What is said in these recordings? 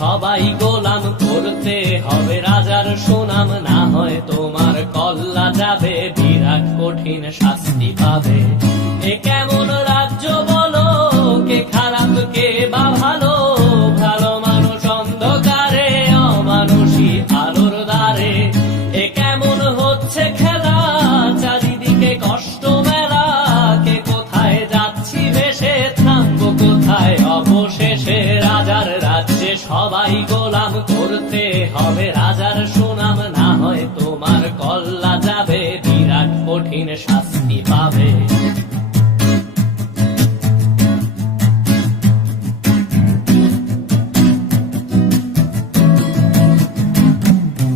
সবাই গোলাম, করতে হবে রাজার সুনাম, না হয় তোমার কল্লা যাবে, বিরাট কঠিন শাস্তি পাবে। এ কেমন রাজ্য বলো, কে খারাপ কে বা ভালো, ভালো মানুষ অন্ধকারে, অমানুষী আলোর দ্বারে। এ কেমন হচ্ছে খেলা, চারিদিকে কষ্ট মেলা, কে কোথায় যাচ্ছি ভেসে, থামবো কোথায় অবশেষে। রাজার রাজ্যে সবাই গোলাম, করতে হবে রাজার সুনাম, না হয় তোমার কল্লা যাবে, বিরাট কঠিন শাস্তি পাবে।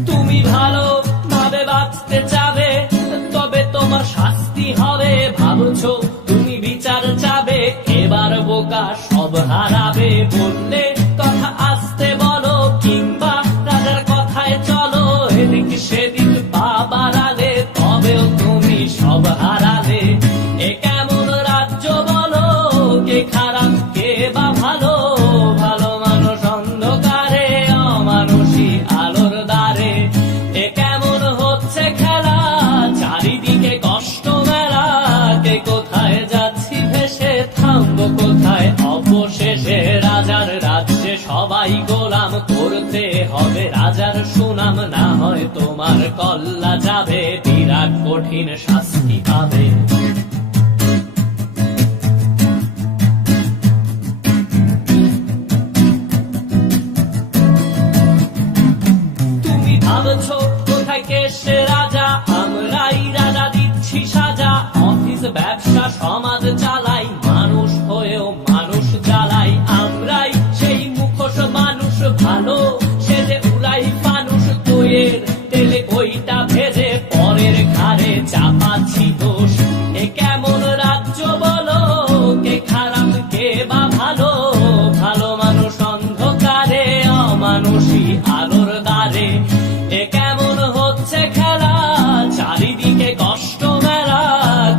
তুমি ভালো ভাবে বাঁচতে চাবে, তবে তোমার শাস্তি হবে। ভাবছো তুমি বিচার চাবে, এবার বোকা সব হারাবে। বললে কথা আসতে বলো, কিংবা রাজার কথায় চলো, এদিক সেদিক পা বাড়ালে, তবেও তুমি সব হারালে। এ কেমন রাজ্য বলো, কে খারাপ কে বা ভালো, ভালো মানুষ অন্ধকারে, অমানুষী আলোর দ্বারে। এ কেমন হচ্ছে খেলা, চারিদিকে কষ্ট মেলা, কে কোথায় যাচ্ছি ভেসে, থামবো কোথায় অবশেষে। রাজার রাজ্যে সবাই গোলাম, করতে হবে রাজার সুনাম, না হয় তোমার কল্লা যাবে, বিরাট কঠিন শাস্তি পাবে। তুমি ভাবছো কোথায় কেসে রাজা, আমরাই রাজা দিচ্ছি সাজা। অফিস ব্যবসা সমাজ চালাই, মানুষ হয়েও মানুষ জ্বালাই। আমরাই সেই মুখোশ মানুষ ভালো, সেজে উড়াই মানুষ দইয়ের তেলে ওইটা ভেজে, পরের ঘাড়ে চাপাচ্ছি দোষ। এ কেমন রাজ্য বলো, কে খারাপ কে বা ভালো, ভালো মানুষ অন্ধকারে, অমানুষী আলোর দ্বারে। এ কেমন হচ্ছে খেলা, চারিদিকে কষ্ট মেলা,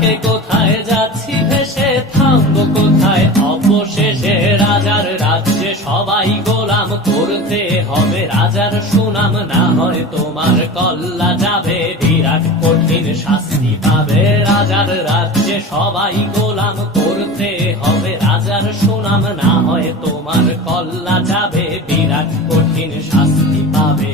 কে কোথায় যাচ্ছি ভেসে, থামবো কোথায় অবশেষে। রাজার রাজ্যে সবাই গোলাম, করতে হবে রাজার সুনাম, না হয় তোমার কল্লা যাবে, বিরাট কঠিন শাস্তি পাবে। রাজার রাজ্যে সবাই গোলাম, করতে হবে রাজার সুনাম, না হয় তোমার কল্লা যাবে, বিরাট কঠিন শাস্তি পাবে।